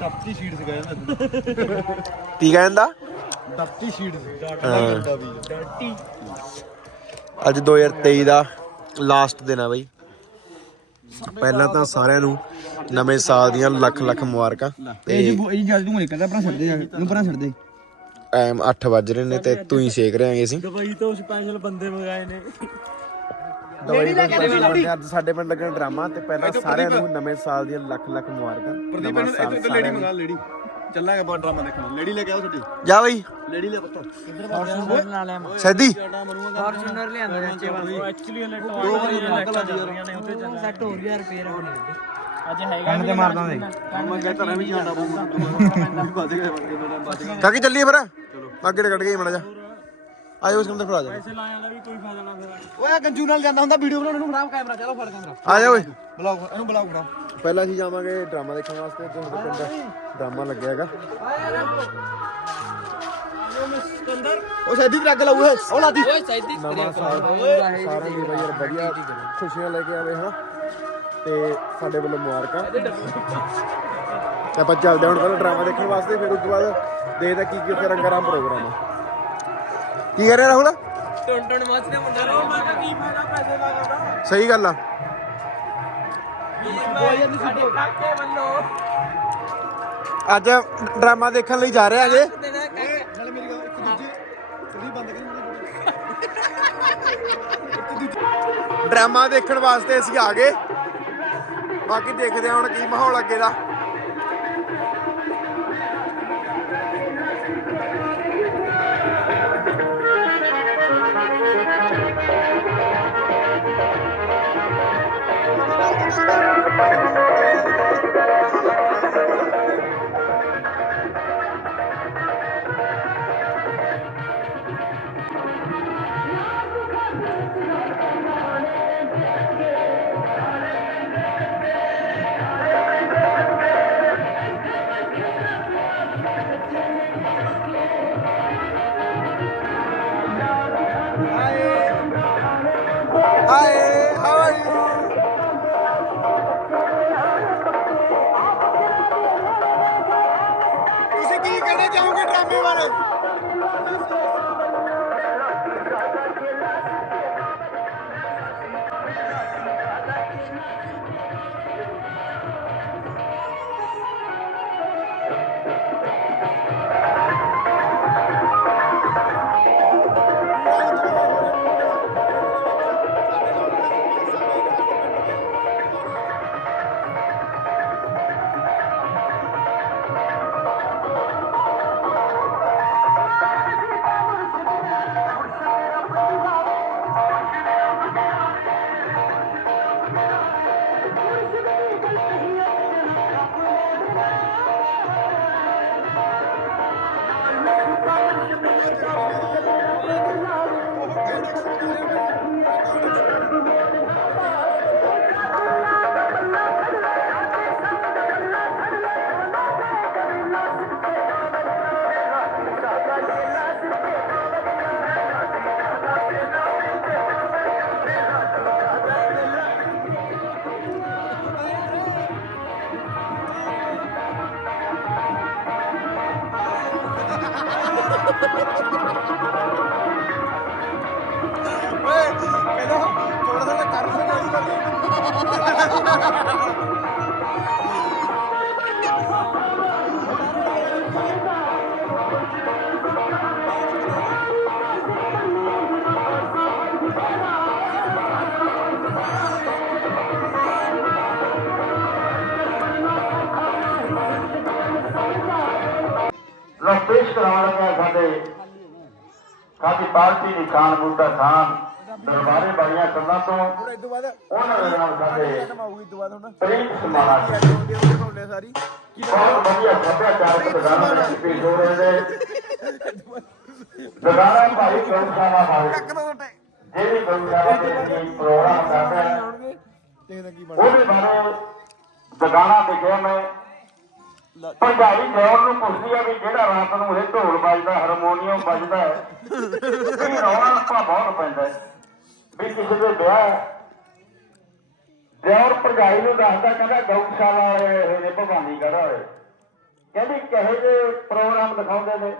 ਦਫਤੀ sheet ਸੀ ਕਹਿੰਦਾ ਕੀ ਕਹਿੰਦਾ ਦਫਤੀ sheet data ਵੀ। ਡਾਟੀ ਅੱਜ 2023 ਦਾ ਲਾਸਟ ਦਿਨ ਆ ਬਈ। ਪਹਿਲਾਂ ਤਾਂ ਸਾਰਿਆਂ ਨੂੰ ਨਵੇਂ ਸਾਲ ਦੀਆਂ ਲੱਖ ਲੱਖ ਮੁਬਾਰਕਾਂ ਤੇ ਇਹ ਜਲ ਤੂੰ ਨਿਕਲਦਾ ਆਪਣਾ ਛੱਡ ਦੇ ਜਾ ਇਹਨੂੰ ਪਰਾਂ ਛੱਡ ਦੇ। ਟਾਈਮ 8 ਵੱਜ ਰਹੇ ਨੇ ਤੇ ਤੂੰ ਹੀ ਸੇਕ ਰਹੇ ਆਂਗੇ ਅਸੀਂ ਦੁਬਈ ਤੋਂ ਸਪੈਸ਼ਲ ਬੰਦੇ ਮੰਗਾਏ ਨੇ। ਦਵਾਈ ਦਾ ਅੱਜ ਸਾਡੇ ਪਿੰਡ ਲੱਗਣ ਡਰਾਮਾ ਤੇ ਪਹਿਲਾਂ ਸਾਰਿਆਂ ਨੂੰ ਨਵੇਂ ਸਾਲ ਦੀਆਂ ਲੱਖ ਲੱਖ ਮੁਬਾਰਕਾਂ ਪ੍ਰਦੀਪ ਸਾਲ ਇੱਥੇ ਲੇਡੀ ਸਾਰਿਆਂ ਨੂੰ। ਮੰਗਾ ਲੇਡੀ। ਚੱਲਾਂਗੇ ਬਾ ਡਰਾਮਾ ਦੇਖਣ। ਲੇਡੀ ਲੈ ਕੇ ਆਓ ਛੱਡੀ ਜਾ ਬਈ। ਲੇਡੀ ਲੈ ਪੁੱਤ। ਫੋਰਚੂਨਰ ਨਾਲ ਲਿਆ ਸੈਦੀ। ਫੋਰਚੂਨਰ ਲਿਆਂਦਾ ਚਾਚੇ ਵਾਸਤੇ ਐਕਚੁਅਲੀ ਉਹਨੇ ਦੋ ਵਾਰੀ ਲੱਗ ਰਹੀਆਂ ਨੇ ਉੱਥੇ ਚੱਲ ਸੈੱਟ ਹੋ ਰਿਹਾ ਰਿਪੇਅਰ ਹੋਣੀ ਅੱਜ ਹੈਗਾ ਕੰਨ ਤੇ ਮਾਰਦਾ ਦੇ ਮੈਂ ਕਹਿੰਦਾ ਰਹਿ ਵੀ ਜਾਂਦਾ ਨੂੰ ਗਏ ਕਾਕੀ ਚੱਲੀਏ ਫਿਰ। ਅੱਗੇ ਕੱਢ ਗਈ ਮੜਾ ਜਾ ਆਇਓ ਉਸ ਕੰਮ ਤੇ ਆ ਜਾ ਪੈਸੇ ਲਾਇਆ ਦਾ ਵੀ ਕੋਈ ਫਾਇਦਾ ਨਾ ਫਿਰ ਓਏ ਗੰਜੂ ਨਾਲ ਜਾਂਦਾ ਹੁੰਦਾ ਵੀਡੀਓ ਬਣਾਉਣ ਨੂੰ ਖਰਾਬ ਕੈਮਰਾ ਚਲੋ ਫੜ ਕੈਮਰਾ। ਆ ਜਾ ਓਏ। ਬੁਲਾਓ ਇਹਨੂੰ ਬੁਲਾਓ ਖੜਾ ਪਹਿਲਾਂ ਅਸੀਂ ਜਾਵਾਂਗੇ ਡਰਾਮਾ ਦੇਖਣ ਵਾਸਤੇ ਤੇ ਸਾਡੇ ਪਿੰਡ ਡਰਾਮਾ ਲੱਗਿਆ ਹੈਗਾ। ਉਹ ਸੈਦੀ ਦੀ ਰੱਗ ਲਾਊ ਇਹ ਉਹ ਲਾਦੀ ਨਵਾਂ ਸਾਲ ਸਾਰਿਆਂ ਦੀ ਬਈ ਯਾਰ ਵਧੀਆ ਖੁਸ਼ੀਆਂ ਲੈ ਕੇ ਆਵੇ ਹਨਾ? ਤੇ ਸਾਡੇ ਵੱਲੋਂ ਮੁਬਾਰਕਾਂ। ਤੇ ਆਪਾਂ ਚੱਲਦੇ ਹਾਂ ਹੁਣ ਪਹਿਲਾਂ ਡਰਾਮਾ ਦੇਖਣ ਵਾਸਤੇ ਫਿਰ ਉਸ ਤੋਂ ਬਾਅਦ ਦੇਖਦੇ ਕੀ ਕੀ ਉੱਥੇ ਰੰਗਾਰਾਮ ਪ੍ਰੋਗਰਾਮ ਆ। ਕੀ ਕਰ ਰਿਹਾ ਰਾਹੁਲ? ਟੁੰਨ ਟੁੰਨ ਮੱਚਦੇ ਮੁੰਡਾ। ਰੋ ਮੈਂ ਕਿਹਾ ਕੀ ਫਾਇਦਾ ਪੈਸੇ ਲਾਉਣ ਸਹੀ ਗੱਲ ਆ। ਅੱਜ ਡਰਾਮਾ ਦੇਖਣ ਲਈ ਜਾ ਰਹੇ ਕਾਕੇ। ਨਾਲੇ ਮੇਰੀ ਗੱਲ ਇੱਕ ਦੂਜੇ ਚਲੀ ਬੰਦ ਕਰੀ ਡਰਾਮਾ ਦੇਖਣ ਵਾਸਤੇ ਅਸੀਂ ਆ ਗਏ। ਬਾਕੀ ਦੇਖਦੇ ਹਾਂ ਹੁਣ ਕੀ ਮਾਹੌਲ ਅੱਗੇ ਦਾ। Hi. ਕਹਿੰਦਾ ਥੋੜਾ ਥੋੜਾ ਕਰ ਲੋ ਪੇਸ਼ ਕਰਾਉਣ ਲੱਗਾ ਸਾਡੇ ਸਾਡੀ ਪਾਰਟੀ ਦੀ ਖਾਨ ਬੂਟਾ ਖਾਨ ਦਰਬਾਰੇ ਬਾਈਆਂ ਕੰਨਾਂ ਤੋਂ ਤੋਂ ਉਹਨਾਂ ਦੇ ਨਾਲ ਸਾਡੇ ਤੋਂ ਪ੍ਰੀਤ ਸਾਰੀ। ਬਹੁਤ ਵਧੀਆ ਸੱਭਿਆਚਾਰਕ ਦੁਕਾਨਾਂ ਵਿੱਚ ਪੇਸ਼ ਹੋ ਰਹੇ ਨੇ। ਦੁਕਾਨਾਂ ਭਾਈ ਗਊਸ਼ਾਲਾ ਭਾਈ। ਜਿਹੜੀ ਗਊਸ਼ਾਲਾ ਦੇ ਪ੍ਰੋਗਰਾਮ ਕਰਦਾ ਹੈ ਉਹਦੇ ਬਾਰੇ ਦੁਕਾਨਾਂ ਦੇਖਿਆ ਮੈਂ ਭੰਗਾਈ ਗੌਰ ਨੂੰ ਪੁੱਛਦੀ ਆ ਵੀ ਜਿਹੜਾ ਰਾਤ ਨੂੰ ਇਹ ਢੋਲ ਵੱਜਦਾ ਹਾਰਮੋਨੀਅਮ ਵੱਜਦਾ ਹੈ ਇਹ ਰੌਲਾ ਰੱਪਾ ਬਹੁਤ ਪੈਂਦਾ ਹੈ। ਵੀ ਕਿਸੇ ਦੇ ਵਿਆਹ ਹੈ, ਭਰਜਾਈ ਨੂੰ ਦੱਸਦਾ ਕਹਿੰਦਾ ਗਊਸ਼ਾਲਾ ਵਾਲੇ ਹੋਏ ਨੇ ਭਵਾਨੀ ਗੜਾ ਵਾਲੇ। ਕਹਿੰਦੀ ਕਹੇ ਜੇ ਪ੍ਰੋਗਰਾਮ ਦਿਖਾਉਂਦੇ ਨੇ?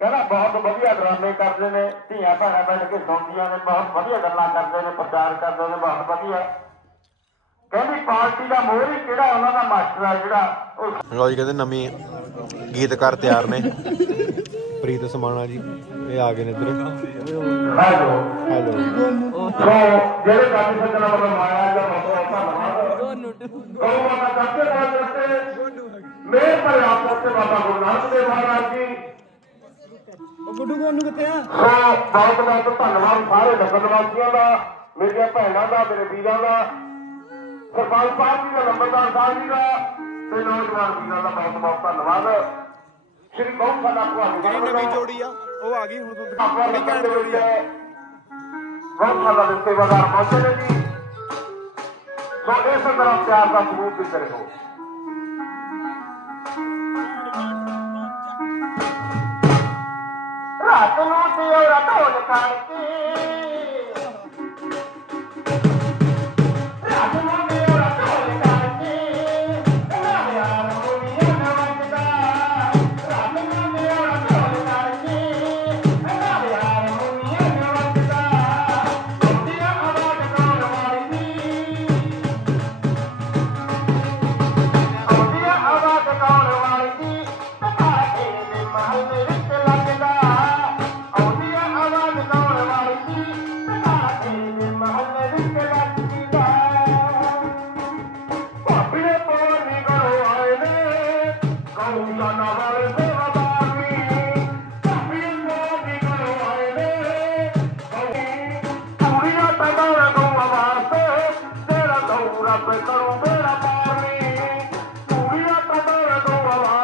ਕਹਿੰਦਾ ਬਹੁਤ ਵਧੀਆ ਡਰਾਮੇ ਕਰਦੇ ਨੇ ਧੀਆਂ ਭੈਣਾਂ ਬੈਠ ਕੇ ਸੁਣਦੀਆਂ ਨੇ ਬਹੁਤ ਵਧੀਆ ਗੱਲਾਂ ਕਰਦੇ ਨੇ ਪ੍ਰਚਾਰ ਕਰਦੇ ਨੇ ਬਹੁਤ ਵਧੀਆ। ਕਹਿੰਦੀ ਪਾਰਟੀ ਦਾ ਮੋਹਰ ਹੀ ਕਿਹੜਾ ਉਹਨਾਂ ਦਾ ਮਾਸਟਰ ਆ ਜਿਹੜਾ ਉਹ ਲੋ ਜੀ ਕਹਿੰਦੇ ਨਵੀਂ ਗੀਤਕਾਰ ਤਿਆਰ ਨੇ। ਪ੍ਰੀਤ ਸਮਾਣਾ ਜੀ ਇਹ ਆ ਗਏ ਨੇ ਇੱਧਰ। ਹੈਲੋ। ਹੈਲੋ। ਸੋ ਜਿਹੜੇ ਕਾਫੀ ਸੱਜਣਾ ਵੱਲੋਂ ਮਾਇਆ ਦਾ ਮਤਲਬ ਧੰਨਵਾਦ। ਗਊ ਮਾਤਾ ਕਰਦੇ ਨਾਲ ਦਿੱਤੇ ਮੇਰ ਪਰ ਆਪਸ ਤੇ ਬਾਬਾ ਗੁਰੂ ਨਾਨਕ ਦੇਵ ਮਹਾਰਾਜ ਜੀ। ਗੁੱਡੂ ਗੋਨੂ ਕਿੱਥੇ ਆ? ਸੋ ਬਹੁਤ ਬਹੁਤ ਧੰਨਵਾਦ ਸਾਰੇ ਨਗਰ ਨਿਵਾਸੀਆਂ ਦਾ ਮੇਰੀਆਂ ਭੈਣਾਂ ਦਾ ਮੇਰੇ ਵੀਰਾਂ ਦਾ। ਸਰਪੰਚ ਸਾਹਿਬ ਜੀ ਦਾ ਲੰਬਰਦਾਰ ਸਾਹਿਬ ਜੀ ਦਾ ਤੇ ਨੌਜਵਾਨ ਵੀਰਾਂ ਦਾ ਬਹੁਤ ਬਹੁਤ ਧੰਨਵਾਦ। ਸ਼੍ਰੀ ਗਊ ਸਾਡਾ ਤੁਹਾਨੂੰ ਜਿਹੜੀ ਨਵੀਂ ਜੋੜੀ ਆ ਉਹ ਆ ਗਈ ਹੁਣ ਤੋਂ ਬੜੀ ਘੈਂਟ ਜੋੜੀ ਆ। ਬਹੁਤ ਸਾਡਾ ਦੇ ਸੇਵਾਦਾਰ ਪਹੁੰਚੇ ਨੇ ਜੀ। ਸੋ ਇਸ ਤਰ੍ਹਾਂ ਪਿਆਰ ਦਾ ਸਬੂਤ ਦਿੰਦੇ ਰਹੋ ਰਾਤ ਨੂੰ ਤੇ ਔਰਾ ਢੋਲ ਖਾਣ